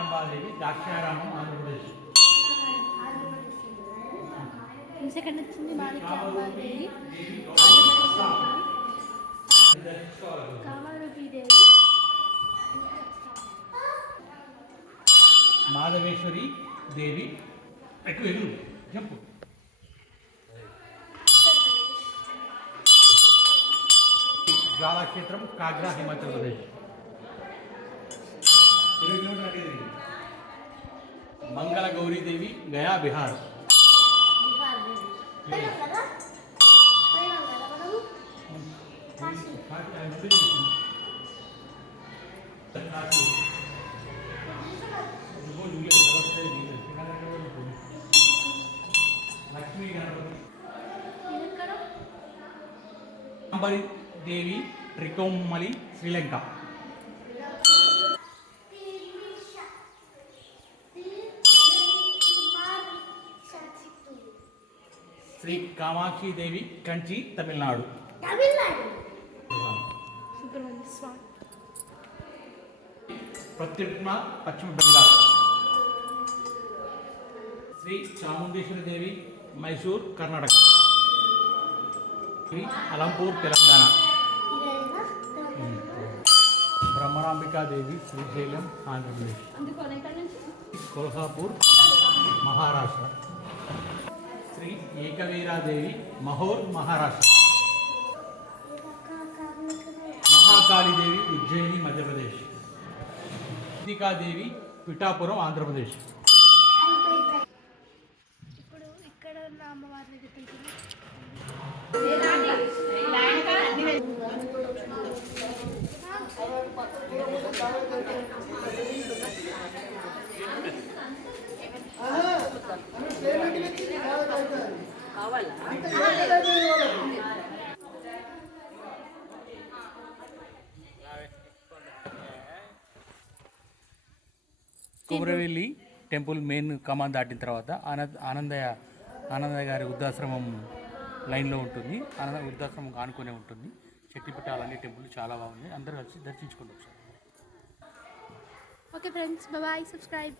Manikyambadevi Draksharamam Andhra Pradesh. Second వచ్చింది మాణిక్యాంబాదేవి కామారూపీదేవి మాధవేశ్వరి దేవి ఎటు వెళ్ళు చెప్పు. జ్వాలాక్షేత్రం కాగ్రా హిమాచల్ ప్రదేశ్. 20 కిలోమీటర్లు. మంగళ గౌరీదేవి గయా బిహార్. లక్ష్మీ గణపతి దేవి ట్రికోమలి శ్రీలంక. శ్రీ కామాక్షి దేవి కంచి తమిళనాడు. ప్రత్యుత్న పశ్చిమ బెంగాల్. శ్రీ చాముండేశ్వరి దేవి మైసూర్ కర్ణాటక. శ్రీ అలంపూర్ తెలంగాణ. బ్రహ్మరాంబికాదేవి శ్రీశైలం ఆంధ్రప్రదేశ్. కొల్హాపూర్ మహారాష్ట్ర. శ్రీ ఏకవీరాదేవి మహోర్ మహారాష్ట్ర. మహాకాళీదేవి ఉజ్జయిని మధ్యప్రదేశ్. దేవి పిఠాపురం ఆంధ్రప్రదేశ్. ఇప్పుడు ఇక్కడ ఉన్న అమ్మవారి కుమరవెల్లి టెంపుల్ మెయిన్ కమాన్ దాటిన తర్వాత ఆనందయ్య గారి వృద్ధాశ్రమం లైన్లో ఉంటుంది. వృద్ధాశ్రమం ఆనుకునే ఉంటుంది. శక్తిపీఠాలన్నీ టెంపుల్ చాలా బాగుంది. అందరూ కలిసి దర్శించుకోండి ఒకసారి. Okay friends, bye, subscribe.